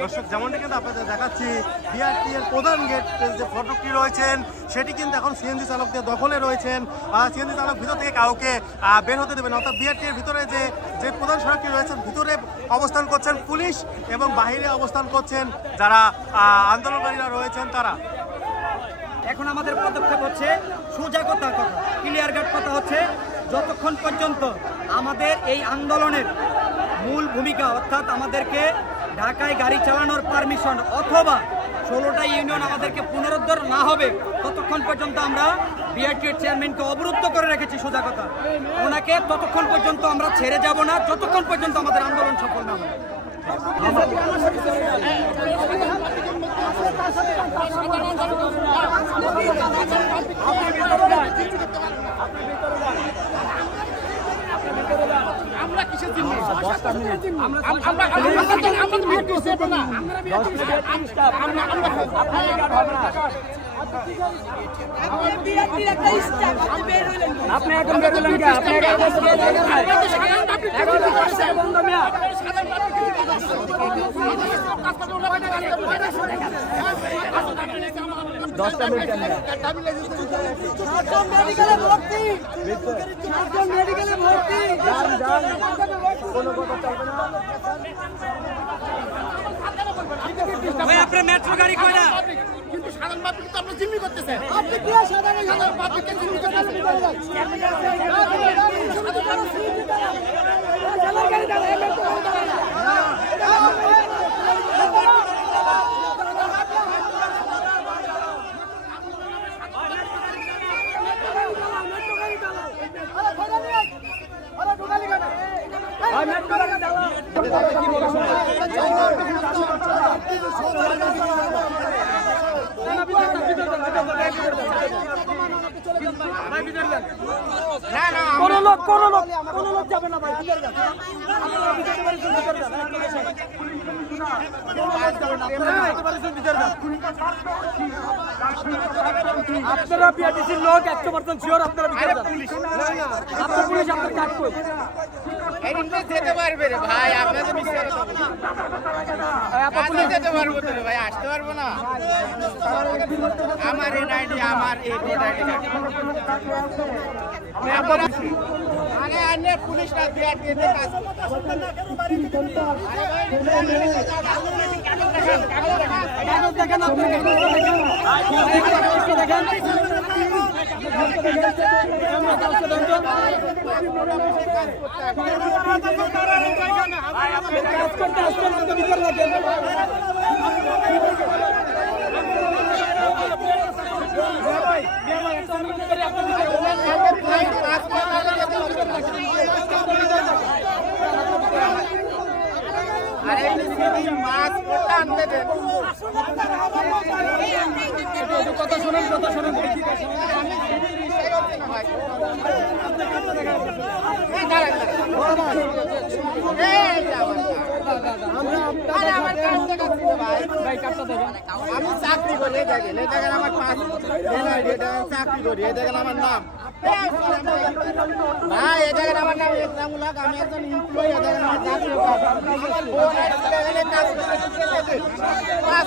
দর্শক যেমনটি কিন্তু আপনাদের দেখাচ্ছি বিআরটি এর প্রধান গেট যে ফটকটি রয়েছেন সেটি কিন্তু এখন সিএনজি চালকদের দখলে রয়েছেন। সিএনজি চালক ভিতর থেকে কাউকে বের হতে দেবেন, অর্থাৎ বিআরটি এর ভিতরে যে প্রধান সড়কটি রয়েছেন ভিতরে অবস্থান করছেন পুলিশ এবং বাহিরে অবস্থান করছেন যারা আন্দোলনকারীরা রয়েছেন তারা। এখন আমাদের পদক্ষেপ হচ্ছে সোজা কথা ক্লিয়ার কাট কথা হচ্ছে যতক্ষণ পর্যন্ত আমাদের এই আন্দোলনের মূল ভূমিকা অর্থাৎ আমাদেরকে ঢাকায় গাড়ি চালানোর পারমিশন অথবা 16টা ইউনিয়ন আমাদেরকে পুনরুদ্ধার না হবে ততক্ষণ পর্যন্ত আমরা বিআরটি এর চেয়ারম্যানকে অবরুদ্ধ করে রেখেছি। সোজা কথা ওনাকে ততক্ষণ পর্যন্ত আমরা ছেড়ে যাব না যতক্ষণ পর্যন্ত আমাদের আন্দোলন সফল না হবে। আমরা কিসের জন্য আপনি এখন বেরোলেন কে? আপনি দশটা মিনিট আপনার মেট্রো গাড়ি কয়টা? কিন্তু সাধারণ পাবলিক তো আমরা জিম্মি করতেছে। আপনি কি সাধারণ পাবলিককে জিম্মি করতে কোন লোক যাবে না ভাই। আপনারা বিআরটিসির লোক 100% শিওর আপনারা ভিতরে যান। আপনার পুলিশ আপনার কাজ করবে। যেতে পারবে রে ভাই, আপনাদের বিশ্বাস আপনি যেতে পারবো তো ভাই, আসতে পারবো না। আমার এনআইডি আমার এই ভোট আইডি আরে আনে পুলিশ না বিআরটি তে কাজ দেখেন আপনি কাজ করতে আসছেন না তো ভিতরে লাগেন। কথা শোনেন আমি চাকরি করি, দেখেন আমার চাকরি করি, দেখেন আমার নাম ভাই, দেখেন আমার নাম ইসলামুল হক, আমি একজন এমপ্লয়ি, দেখেন আমার চাকরি কাজ